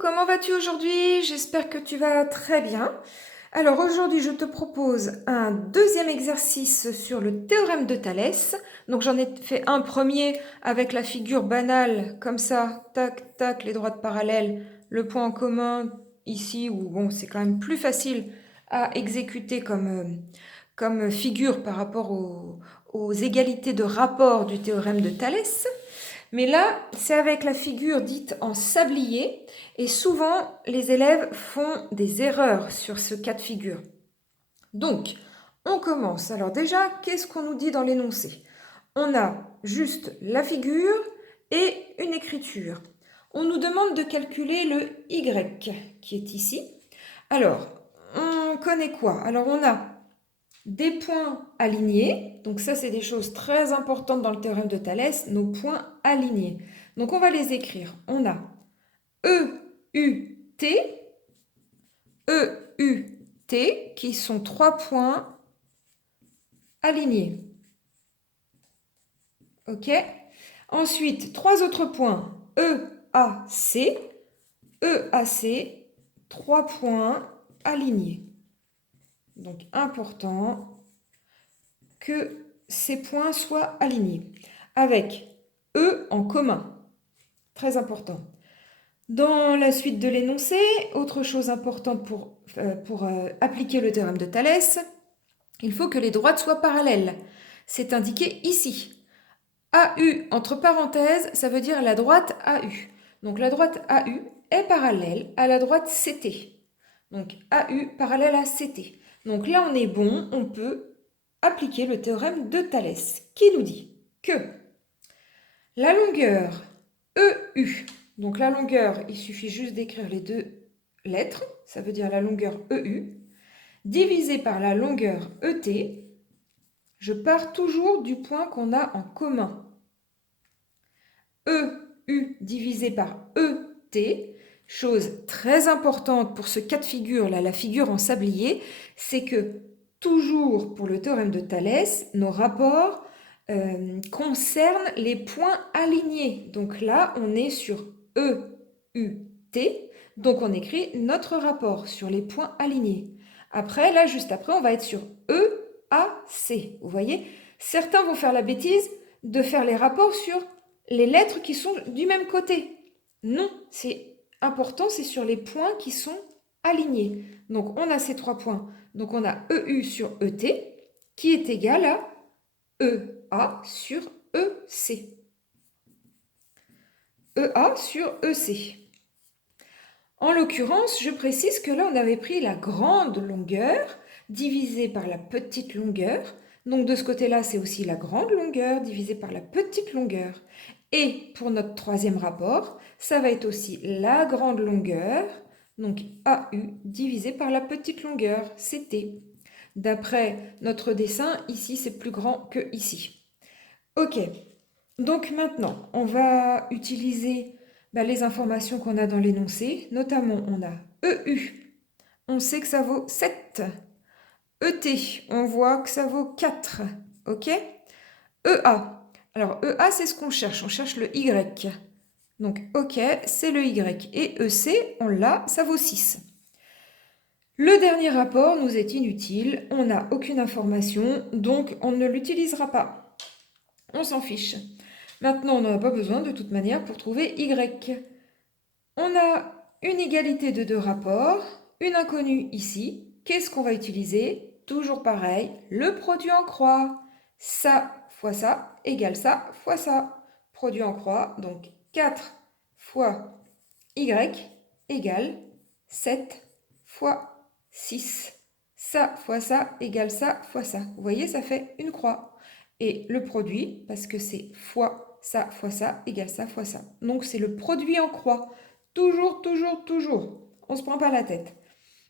comment vas-tu aujourd'hui? J'espère que tu vas très bien. Alors aujourd'hui, je te propose un deuxième exercice sur le théorème de Thalès. Donc j'en ai fait un premier avec la figure banale, comme ça, tac, tac, les droites parallèles, le point en commun ici, où bon, c'est quand même plus facile à exécuter comme figure par rapport aux égalités de rapport du théorème de Thalès. Mais là, c'est avec la figure dite en sablier, et souvent les élèves font des erreurs sur ce cas de figure. Donc, on commence. Alors déjà, qu'est-ce qu'on nous dit dans l'énoncé? On a juste la figure et une écriture. On nous demande de calculer le Y qui est ici. Alors, on connaît quoi? Alors, on a des points alignés. Donc ça, c'est des choses très importantes dans le théorème de Thalès, nos points alignés. Donc on va les écrire. On a E, U, T, E, U, T, qui sont 3 points alignés. OK? Ensuite, 3 autres points. E, A, C. E, A, C, 3 points alignés. Donc important que ces points soient alignés. Avec E en commun. Très important. Dans la suite de l'énoncé, autre chose importante pour appliquer le théorème de Thalès, il faut que les droites soient parallèles. C'est indiqué ici. AU entre parenthèses, ça veut dire la droite AU. Donc la droite AU est parallèle à la droite CT. Donc AU parallèle à CT. Donc là on est bon, on peut appliquer le théorème de Thalès qui nous dit que la longueur EU, donc la longueur, il suffit juste d'écrire les deux lettres, ça veut dire la longueur EU, divisée par la longueur ET, je pars toujours du point qu'on a en commun. EU divisé par ET, chose très importante pour ce cas de figure, là, la figure en sablier, c'est que toujours pour le théorème de Thalès, nos rapports concernent les points alignés. Donc là, on est sur EUT, donc on écrit notre rapport sur les points alignés. Après, là, juste après, on va être sur EAC. Vous voyez, certains vont faire la bêtise de faire les rapports sur les lettres qui sont du même côté. Non, c'est important, c'est sur les points qui sont alignés. Donc, on a ces 3 points. Donc, on a EU sur ET qui est égal à EA sur EC. EA sur EC. En l'occurrence, je précise que là, on avait pris la grande longueur divisée par la petite longueur. Donc, de ce côté-là, c'est aussi la grande longueur divisée par la petite longueur. Et pour notre troisième rapport, ça va être aussi la grande longueur, donc AU, divisé par la petite longueur, CT. D'après notre dessin, ici, c'est plus grand que ici. OK. Donc maintenant, on va utiliser les informations qu'on a dans l'énoncé. Notamment, on a EU. On sait que ça vaut 7. ET, on voit que ça vaut 4. OK? EA. Alors, EA, c'est ce qu'on cherche. On cherche le Y. Donc, OK, c'est le Y. Et EC, on l'a, ça vaut 6. Le dernier rapport nous est inutile. On n'a aucune information, donc on ne l'utilisera pas. On s'en fiche. Maintenant, on n'en a pas besoin de toute manière pour trouver Y. On a une égalité de 2 rapports, une inconnue ici. Qu'est-ce qu'on va utiliser? Toujours pareil, le produit en croix. Ça fois ça égale ça fois ça. Produit en croix, donc 4 fois Y égale 7 fois 6. Ça fois ça égale ça fois ça. Vous voyez, ça fait une croix. Et le produit, parce que c'est fois ça égale ça fois ça. Donc c'est le produit en croix. Toujours, toujours, toujours. On ne se prend pas la tête.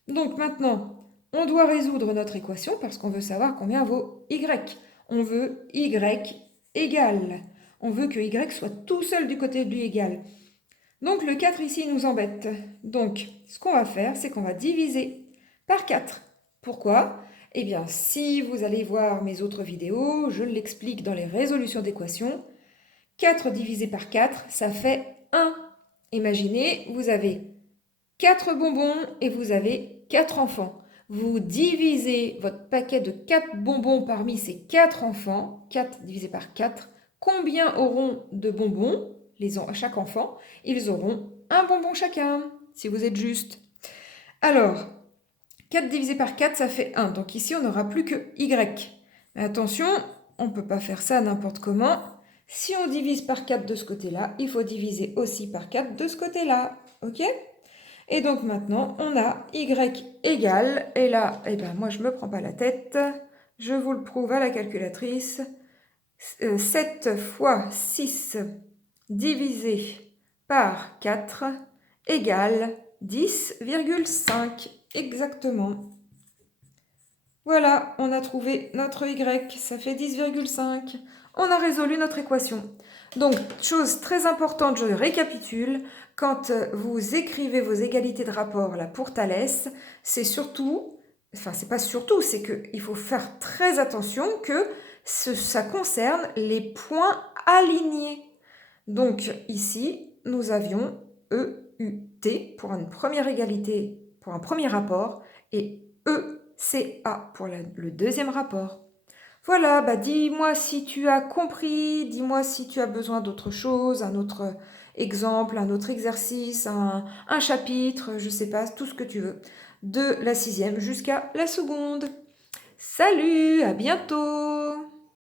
Donc maintenant, on doit résoudre notre équation parce qu'on veut savoir combien vaut Y. On veut Y égale. On veut que Y soit tout seul du côté de lui égal. Donc le 4 ici nous embête. Donc ce qu'on va faire, c'est qu'on va diviser par 4. Pourquoi? Eh bien, si vous allez voir mes autres vidéos, je l'explique dans les résolutions d'équations. 4 divisé par 4, ça fait 1. Imaginez, vous avez 4 bonbons et vous avez 4 enfants. Vous divisez votre paquet de 4 bonbons parmi ces 4 enfants, 4 divisé par 4. Combien auront de bonbons chaque enfant? Ils auront un bonbon chacun, si vous êtes juste. Alors, 4 divisé par 4, ça fait 1. Donc ici, on n'aura plus que Y. Mais attention, on ne peut pas faire ça n'importe comment. Si on divise par 4 de ce côté-là, il faut diviser aussi par 4 de ce côté-là. OK? Et donc maintenant, on a Y égale, et là, eh ben, moi je ne me prends pas la tête, je vous le prouve à la calculatrice, 7 fois 6 divisé par 4 égale 10,5 exactement. Voilà, on a trouvé notre Y, ça fait 10,5. On a résolu notre équation. Donc, chose très importante, je récapitule, quand vous écrivez vos égalités de rapport là, pour Thalès, c'est surtout, enfin c'est pas surtout, c'est qu'il faut faire très attention que ça concerne les points alignés. Donc ici, nous avions EUT pour une première égalité, pour un premier rapport, et ECA pour le deuxième rapport. Voilà, bah dis-moi si tu as compris, dis-moi si tu as besoin d'autre chose, un autre exemple, un autre exercice, un chapitre, je sais pas, tout ce que tu veux, de la 6e jusqu'à la seconde. Salut, à bientôt!